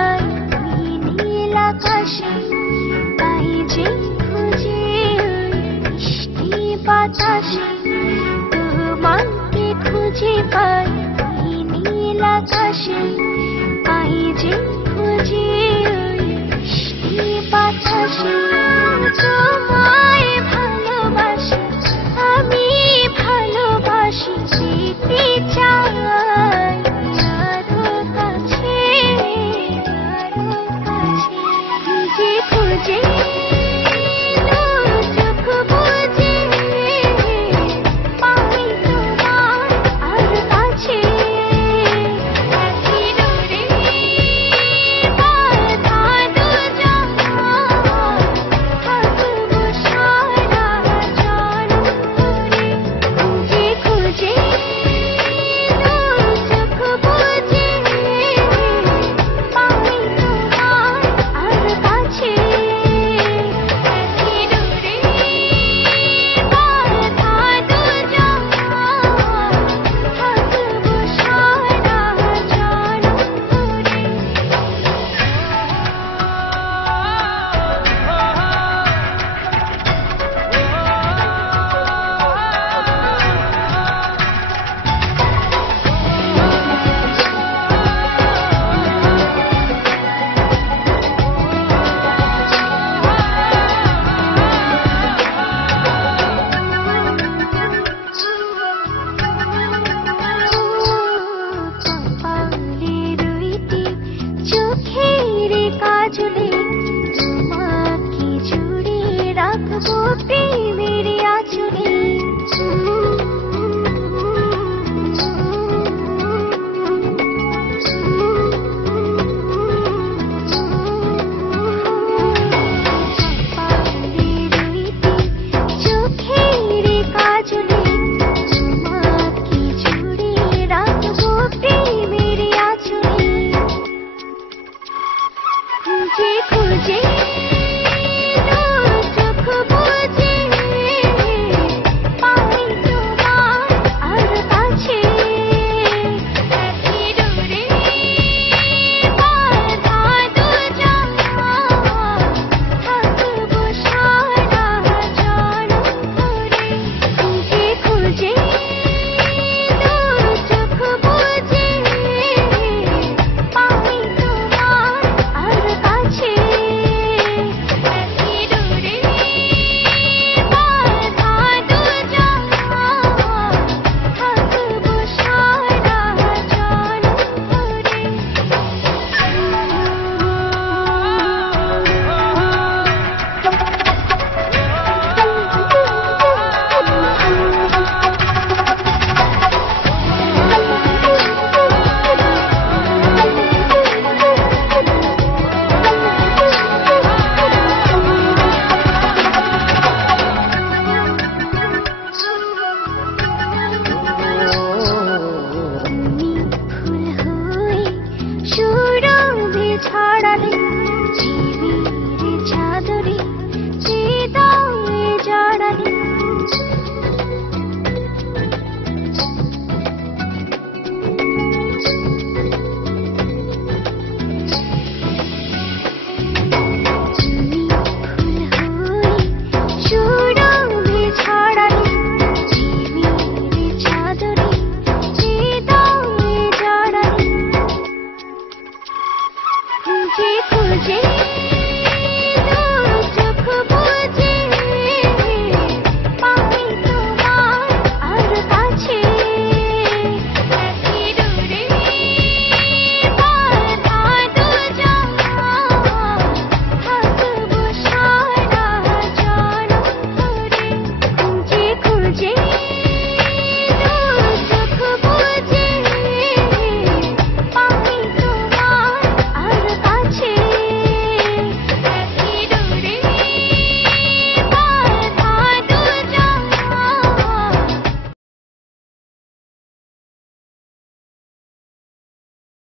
চাই ওই নীল আকাশে, তাই যে খুঁজে ওই মিষ্টি বাতাসে, তোমাকে খুঁজে পাই ওই নীল আকাশে, তাই যে খুঁজে ওই মিষ্টি বাতাসে। তোমায় ভালোবাসি, আমি ভালোবাসি, যেতে চাই আরো কাছে, আরো কাছে। খুঁজে খুঁজে চোখ বুজে পাই তোমায় আর কাছে, একই ডোরে বাঁধা দুজন, থাকবো সারা জনম ধরে। খুঁজে খুঁজে চোখ বুজে পাই তোমায় আর কাছে, একই ডোরে বাঁধা দুজন, থাকবো সারা জনম ধরে। কপালের রইতে চোখের কাজলে, তোমাকে জুড়ে রাখবো প্রেমের আঁচলে। কপালের রইতে চোখের কাজলে, তোমাকে জুড়ে রাখবো প্রেমের আঁচলে। খুঁজে খুঁজে চোখ বুজে পাই তোমায় আর কাছে, একই ডোরে বাঁধা দুজন, থাকবো সারা জনম ধরে। খুঁজে খুঁজে চোখ বুজে পাই তোমায় আর কাছে, একই ডোরে বাঁধা দুজন, থাকবো সারা জনম ধরে। তুমি ফুল হয়ে সুরভি ছড়ালে, ঝিমির চাদরে হৃদয়ে জড়ালে। তুমি ফুল হয়ে সুরভি ছড়ালে, ঝিমির চাদরে হৃদয়ে জড়ালে। খুঁজে খুঁজে